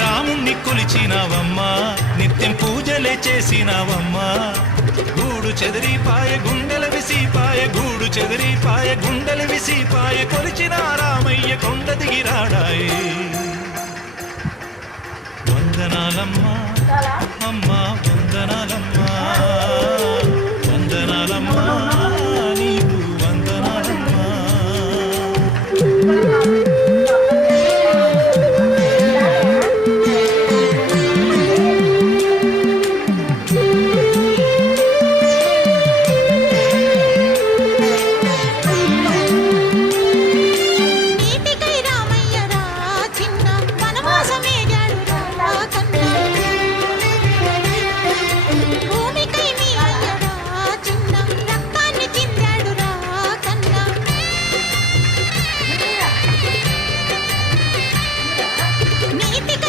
రాముణ్ణి కొలిచినావమ్మా నిత్యం పూజలే చేసినావమ్మా గూడు చెదిరిపాయ గుండెల విసిపాయ గూడు చెదిరిపాయ గుండెల విసిపాయ కొలిచిన రామయ్య కొండ దిగిరాడాయే వందనాలమ్మా అమ్మా వందనాలమ్మా